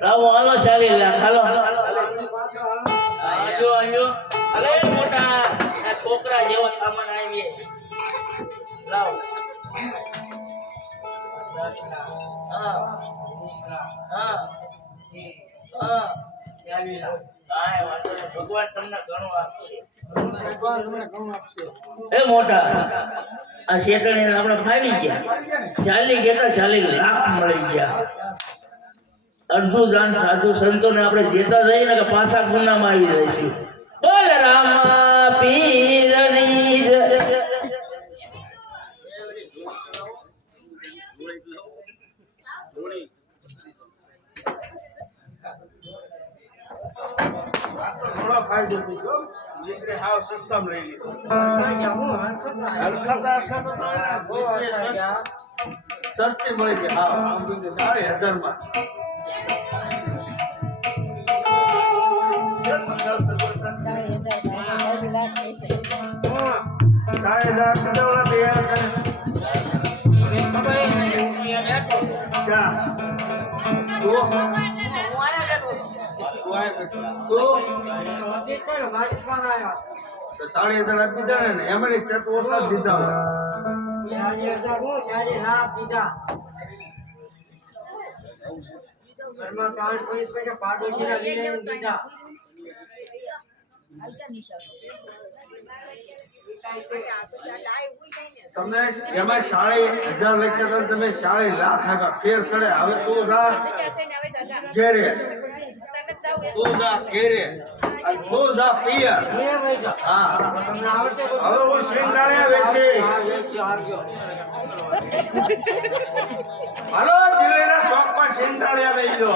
લાવો હાલો 40 લાખ હાલો આજો આજો અલે મોટા આ છોકરા જેવા સામાન આવી લાવો હા હા હા 40 લાખ કાંઈ વાંધો નહીં ભગવાન તમને ઘણું આપશે એ મોટા આ શેતણીને આપણે ફાવી ગયા 40 લાખ મળી ગયા અડધું દાન સાધુ સંતોને આપણે દેતા જઈએ ને કે પાછા ગુનામાં આવી જઈશું બોલ રામા પીરની જય ફાયદો દીધો મિસ્ત્રી હાવ સસ્તામ લઈ લીધો સસ્તી મળી ગઈ હાવ 40,000 માં 40,000 આપી દે ને એમણે તે તો ઓછા દીધા 40,000 લાખ દીધા ઘરમાં કાંઈ કોઈ પૈસા પાડોશીના લઈને દીધા તમે એમાં 40,000 લખ્યા તમે 40 લાખ આપ્યા ફેર ચડે હવે તું જા ઘેરે તું જા ઘેરે તું જા પિયર હા હવે હું સિંગાળ્યા વેચે હાલો દિલ્હીના ચોકમાં સિંગાળ્યા લઈ લો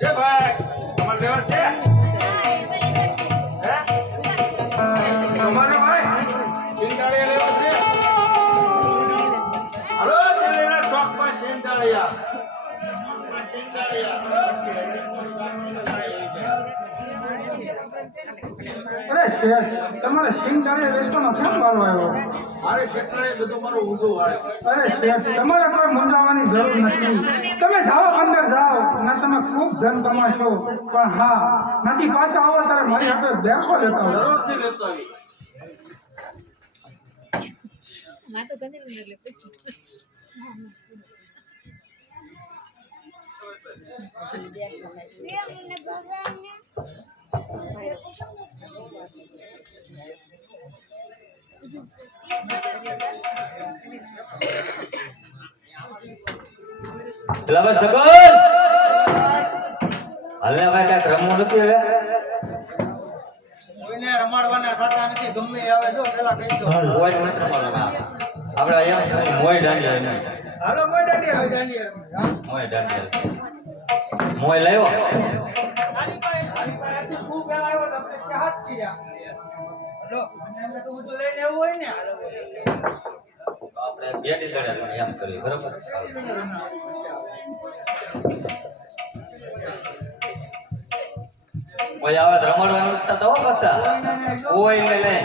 એ ભાઈ તમારે લેવા છે તમારે ભાઈ સિંગાળિયા લેવા છે હાલો દિલ્હીના ચોકમાં સિંગાળિયા અરે શેઠ તમારે સિંગાળિયા વેચવાનો કેમ વારો આવ્યો મારે શેઠાએ બધું મારું ઊંધું વાળે અરે શેઠ તમારે કોઈ મૂંઝાવાની જરૂર નથી તમે જાઓ અંદર જાઓ ના તમે ખૂબ ધન કમાશો પણ હા નથી પાછા આવો ત્યારે મારી હાથે દેખો લેતો જરૂરથી લેતો આવી લવ સગન હાલે ભાઈ કાંઈક રમવું નથી હવે કોઈને રમાડવાના થતા નથી ગમે આવે જો પેલા કહી દો કોઈ જ નથી રમાડવાના આપણે અહીંયા મોય દાંડિયા નહીં હાલો મોય દાંડિયા મોય દાંડિયા મોય લાવ્યો આની પાસે ખૂબ વેલા આવ્યો તમને કે હાથ કર્યા હાલો મને તો બધું લઈને એવું હોય ને હાલો આપણે બેટી દડ્યા એમ કરી બરાબર કોઈ આવે રમાડવાનું નથી થતા હો બચ્ચા કોઈ ને લે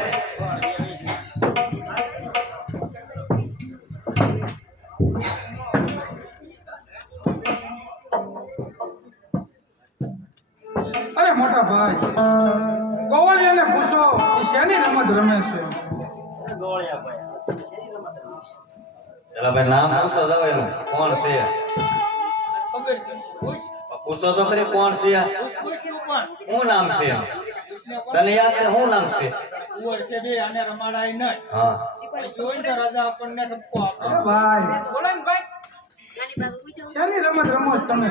અરે મોટા ભાઈ ગોવાળિયાને પૂછો કે શેની રમત રમે છે પેલા ભાઈ નામ પૂછો જવાય કોણ છે ખબર છે પૂછો તો ખરી કોણ છે શું નામ છે તને યાદ છે શું નામ છે ઉવર છે બે આને રમાડાય નહીં હા જોઈને તો રાજા આપણને ધક્કો આપે ભાઈ બોલો ને ભાઈ શેની રમત રમો છો તમે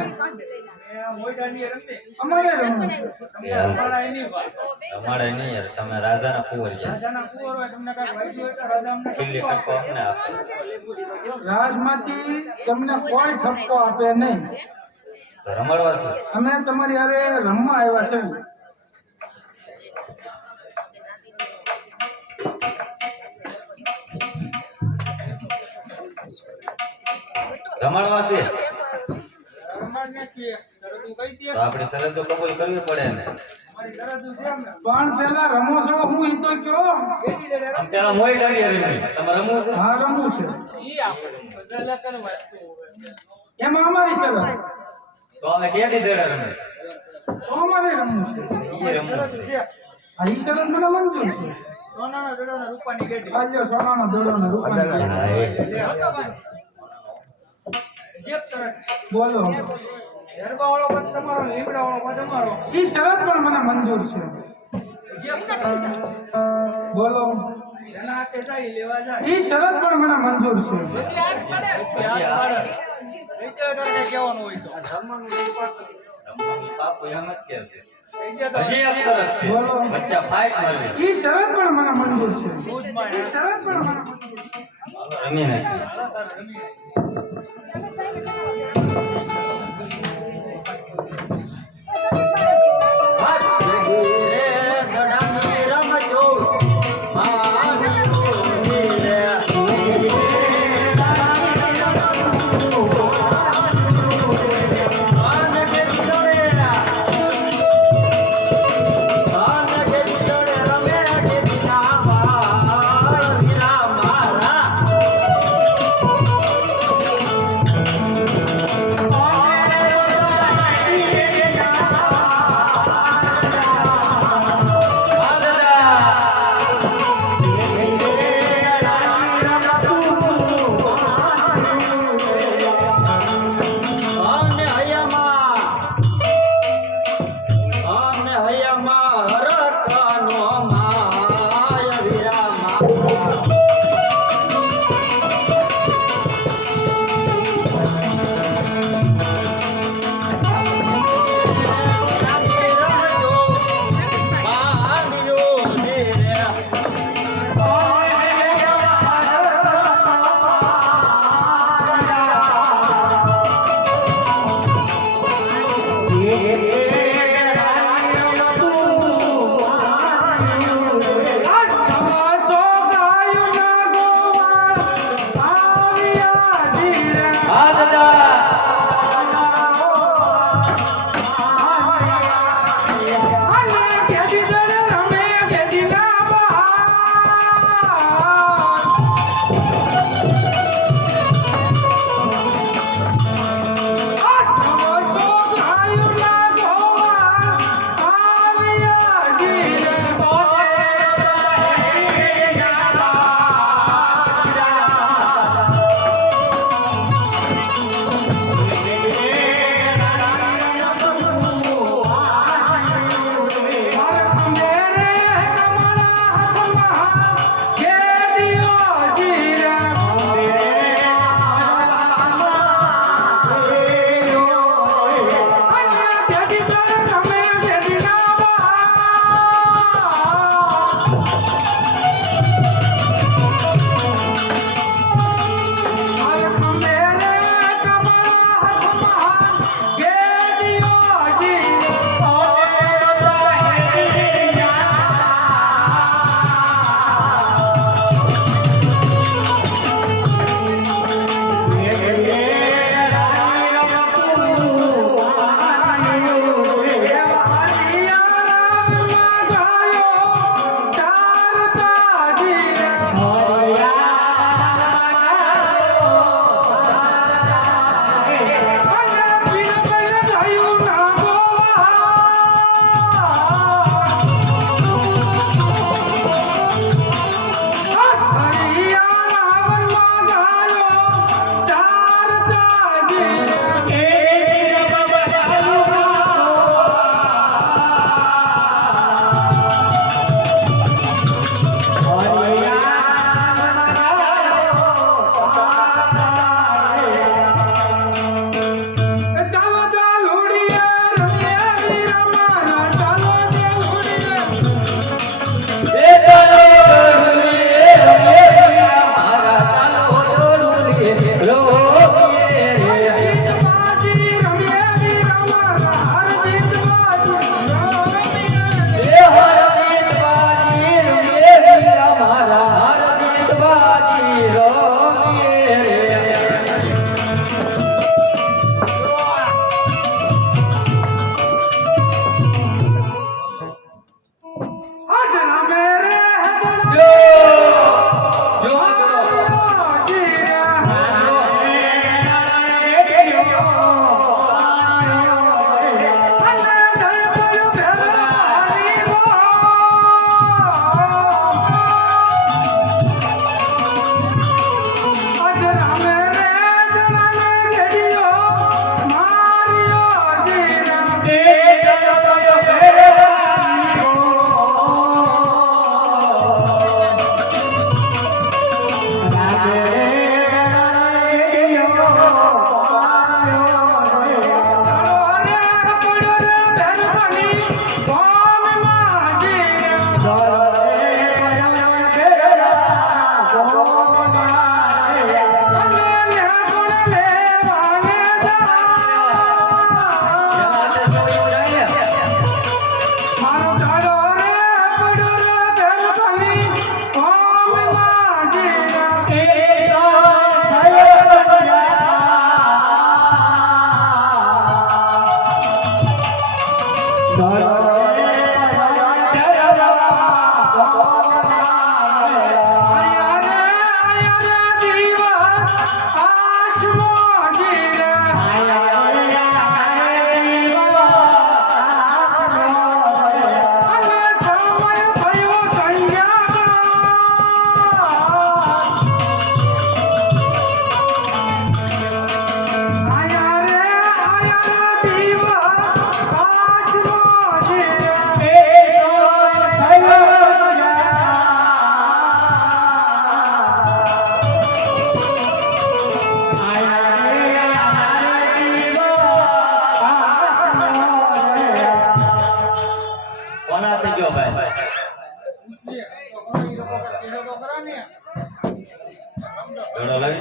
મોયડાની રમતે અમારે રમો રમાડાય નહીં ભાઈ અમારે નહીં યાર તમે રાજાના કુંવરિયા રાજાના કુંવર હોય તમને કાંઈ ભાઈ હોય તો રાજા અમને કિલ્લી ઠપકો અમને આપે રાજમાંથી તમને કોઈ ઠપકો આપે નહીં તો રમાડવા છે અમે તમારી હારે રમવા આવ્યા છે રમાડવા છે રમાડને કે તો આપણે શરતો કબૂલ કરવી પડે ને પણ પેલા રમો છો હું ઈ તો કયો પેલા મોય દાંડિયા રમી તમે રમો છો હા રમું છે એમાં અમારી શરત તો અમે કેટી દેડા રમે તો અમારે રમવું છે ઈ રમો આ ઈ શરત મને મંજૂર છે સોનાના દડોના રૂપાની ગેડી આજે સોનાનો દડો ને રૂપાની જેપ શરત બોલો ગરબા વાળો પદ તમારો લીમડા વાળો પદ અમારો ઈ શરત પણ મને મંજૂર છે જેપ શરત બોલો જેના હાથે જાય ઈ લેવા જાય ઈ શરત પણ મને મંજૂર છે હાથ પાડે રીતે તારે કહેવાનું હોય તો બાપુ એમ જ કહે છે રીતે તો હજી એક શરત છે બોલો બચ્ચા ફાઇટ મારવી ઈ શરત પણ મને મંજૂર છે દૂધમાં ઈ શરત પણ મને મંજૂર છે રમી નાખી તારે રમી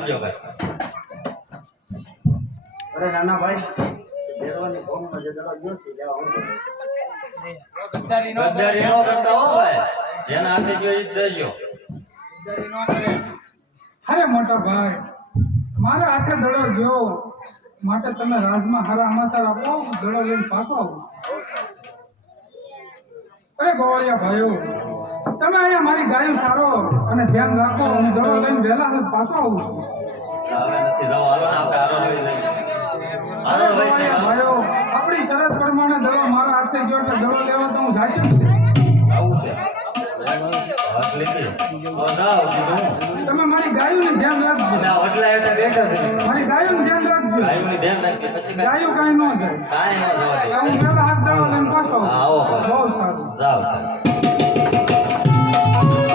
ગયો ભાઈ. અરે નાના ભાઈ બેરવાની ફોર્મમાં જે દડો ગયો છે લેવા હું ગદ્દારી ગદ્દારી ન કરતા હો ભાઈ. જેના હાથે ગયો ઈ જ જજો. ન કરે. અરે મોટા ભાઈ મારા હાથે દડો ગયો માટે તમે રાજમાં હારા સમાચાર આપો દડો લઈને પાછો આવો. અરે ગોવાળિયા ભાઈઓ તમે અહીંયા મારી ગાયું સારો અને ધ્યાન રાખો હું દડો લઈને વહેલા પાછો આવું છું. હવે નથી જવું. હાલો ને આપણે હારો લઈ જઈએ. હારો અરે લઈ જઈએ. ગોવાળિયા ભાઈઓ આપણી શરત પ્રમાણે દડો મારા હાથે ગયો એટલે દડો લેવા તો હું જાશે જ. આવું છે. હાથ લીધી. તો જાઓ કીધું. તમે મારી ગાયોને ધ્યાન રાખજો. અને આ વડલા હેઠળ બેઠા છે. મારી ગાયોનું ધ્યાન રાખજો. ગાયોની ધ્યાન રાખીએ પછી ગાયો કાંઈ ન જાય. કાંઈ ન જવા દે. હું પહેલા હાથ દડો લઈને પાછો હા, આવું. આવો ભાઈ. બહુ સારું. જાઓ.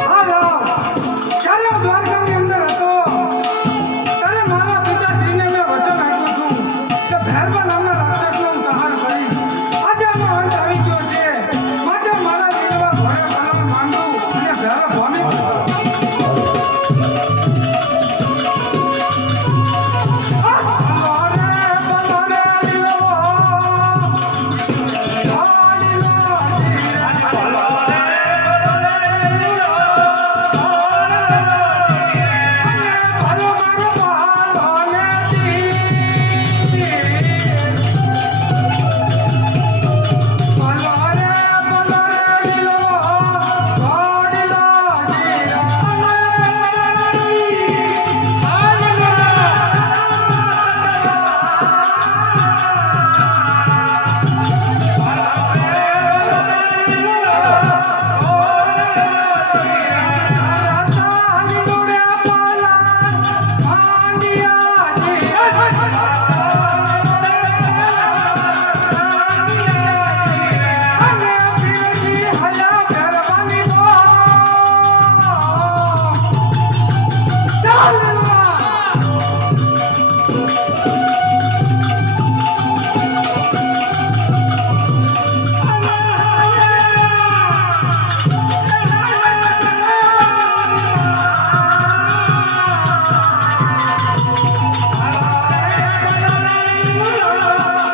હાલો જ્યારે હું દ્વારકાની અંદર હતો ત્યારે મારા પિતાશ્રીને મેં વચન આપ્યું છું કે ભૈરવા નામના રાક્ષસનો હું સંહાર કરીશ. આજે આનો અંત આવી ગયો છે માટે મારા જીવવા ઘોડે કલમ માંડું અને ભૈરવ ભોને